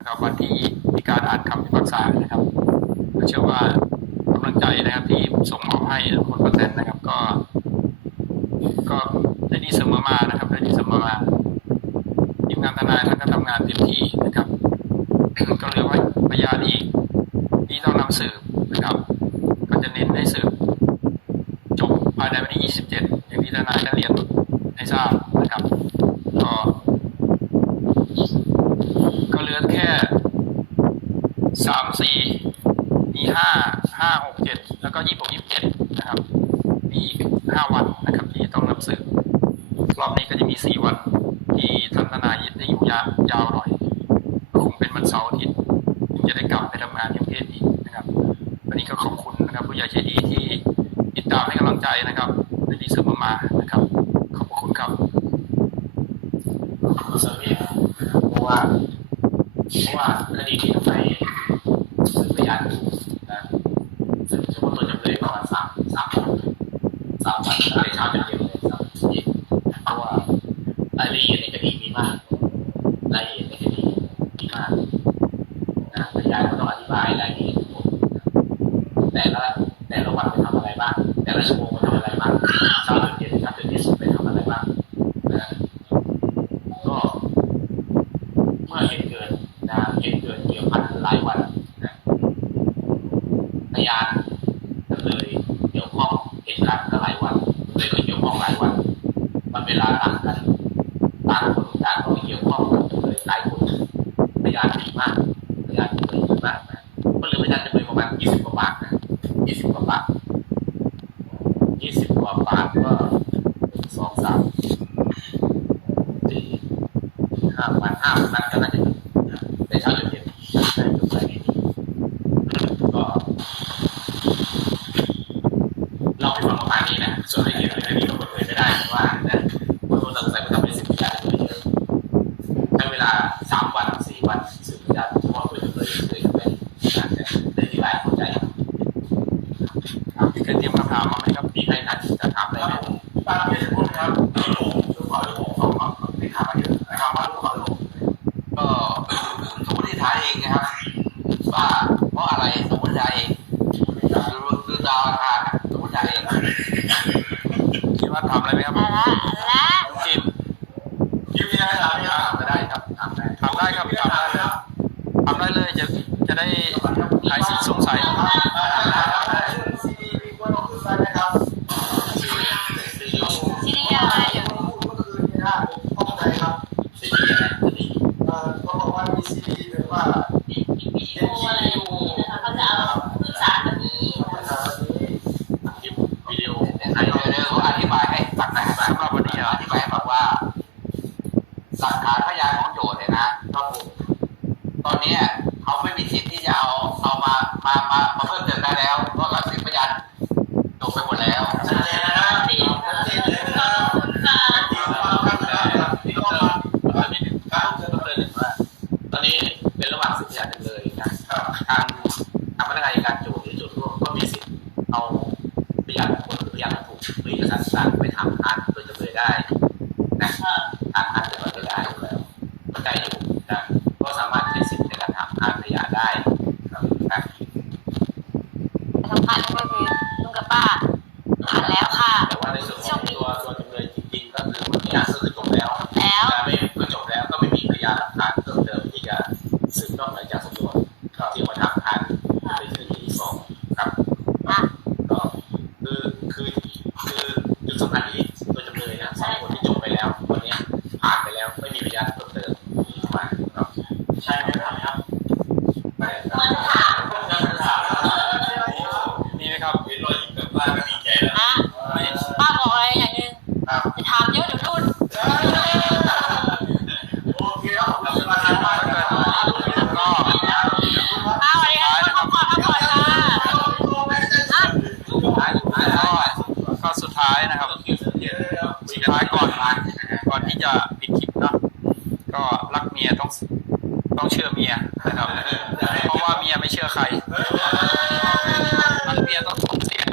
นะครับวันที่มีการอ่านคำพิพากษานะครับก็เชื่อว่ากำลังใจนะครับที่ส่งมอบให้ลุงพลป้าแตนนะครับ ก็ ก็ได้ดีเสมอมานะครับได้ดีเสมอมาทีมงานทนายท่านก็ทำงานเต็มที่นะครับ ก็เหลือไว้พยานอีกที่ต้องนำสืบนะครับ ก็จะเน้นให้สืบจบภายในวันที่ 27 อย่างที่ทนายได้เรียนให้ทราบนะครับก็ ก็เหลือแค่สามสี่มีห้าห้าหกเจ็ดแล้วก็ยี่หกยี่สิบเจ็ดนะครับ มีห้าวันนะครับที่ต้องรับสืบรอบนี้ก็จะมีสี่วันที่ท่านทนายได้อยู่ยาวยาวหน่อยคงเป็นวันเสาร์อาทิตย์จะได้กลับไปทำงานที่กรุงเทพอีกนะครับ วันนี้ก็ขอบคุณนะครับผู้ใหญ่ใจดีที่ติดตามให้กำลังใจนะครับได้ดีเสมอมานะครับขอบคุณครับสามีเพราะว่าเพราะว่า คดีนี้ทำไมสืบพยานนะสืบเฉพาะตัวจำเลยประมาณสามสามวันสามวันตั้งแต่เช้าจนเย็นเลยสามเย็นเพราะว่ารายละเอียดในคดีมีมากรายละเอียดในคดีมีมากนะพยานก็ต้องอธิบายรายละเอียดทั้งหมดนแต่ละแต่ละวันไปทำอะไรบ้างแต่ละชั่วโมงไปทำอะไรบ้างเช้าจนเย็นเช้าจนเย็นสุดไปทำอะไรบ้างนะ ก็เมื่อเหตุเกิดนะเหตุเกิดเกี่ยวพันหลายวันนะพ ยานก็เลยเกี่ยวข้องเหตุการณ์หลายวันเลยก็เกี่ยวข้องหลายวันมันเวลาต่างกันต่างคนต่างก็เกี่ยวข้องกันเลยหลายคนพยานมีมากพยานเยอะมากนะก็เลยพยานจะเป็นประมาณยี่สิบกว่าปากนะยี่สิบกว่าปากยี่สิบกว่าปากก็สองสามสี่ ห้าวันห้าวันนั้นก็น่าจะจบนะแต่เช้าจนเย็นน่าจะจบภายในนี้ก็เล่าให้ฟังประมาณนี้นะส่วนรายละเอียดในนี้ก็เปิดเผยไม่ได้เพราะว่านะคนสงสัยไปทำเป็นสิบพยานเลยเยอะใช้เวลาสามวันสี่วันสืบพยานเฉพาะตัวจำเลยเลยจะเป็นนะแต่ได้ที่หลายเข้าใจครับ มีใครเตรียมคำถามมาไหมครับมีใครน่ากจะถามอะไรไหมตามที่พูดครับที่ผมดูข่าวที่ผมสองครับที่ถามมาเยอะนะครับมาดูข่าวที่ผมก็สมมติฐานเองนะครับ ว่าเพราะอะไรสมมติฐานเองคือดาวอังคารสมมติฐานเองคิดว่าถามอะไรไหมครับละละจิมคิวยังไงถามยังถามได้ครับถามได้ถามได้ครับถามได้เลยถามได้เลยจะจะได้หายสิ้นสงสัย เข้าใจครับซีดีอะไรซีดีเอ่อเขาบอกว่ามีซีดีแบบว่าวิดีโออะไรอย่างนี้นะคะเขาจะเอาขึ้นศาลวันนี้ภาษานี้วิดีโอไหนเดี๋ยวอธิบายให้ฟังหน่อยสำหรับวันนี้อธิบายให้ฟังว่าหลักฐานพยานของโจทย์เนี่ยนะครับผมตอนนี้เขาไม่มีสิทธิ์ที่จะเอาเอามามามามาเพิ่มเติมได้แล้วเพราะหลักฐานพยานจบไปหมดแล้ว กงานอัยการโจทย์หรือโจทย์ร่วมก็มีสิทธิ์เอาพยานบุคคลหรือพยานวัตถุหรือเอกสารต่างไปถามทางโดยจำเลยได้นะทางทางจะมาได้แล้วเข้าใจอยู่นะก็สามารถใช้สิทธิ์ในการถามทางพยานได้ครับนะสำคัญก็คือลุงกับป้าผ่านแล้วค่ะแต่ว่าในส่วนของตัวตัวจำเลยจริงๆก็คือพยานก็คือจบแล้วแล้วไม่เมื่อจบแล้วก็ไม่มีพยานหลักฐานเพิ่มเติมที่จะสืบนอกเหนือจากสำนวนที่มาทำทัน ในคดีที่สองครับอะก็คือคือคือจุดสำคัญที่ตัวจำเลยนะสองคนที่จบไปแล้ววันนี้ผ่านไปแล้วไม่มีพยานเพิ่มเติมที่เข้ามาครับใช่ไหมครับไม่ครับมีไหมครับเห็นรอยยิ้มกับป้าก็ดีใจแล้วอะป้าบอกอะไรอย่างหนึง ครับ จะถามเยอะเดี๋ยวรุ่น โอเคครับผมจะมาทำมาแล้วกัน ก็ ป้าสวัสดีค่ะพักผ่อนพักผ่อนค่ะอะ ก็ก็สุด ท้ายนะครับสุดท้ายก่อนก่อนที่จะปิดคลิปเนาะก็รักเมียต้องต้องเชื่อเมียนะครับ เพราะว่าเมียไม่เชื่อใครรักเมียต้องส่งเสียง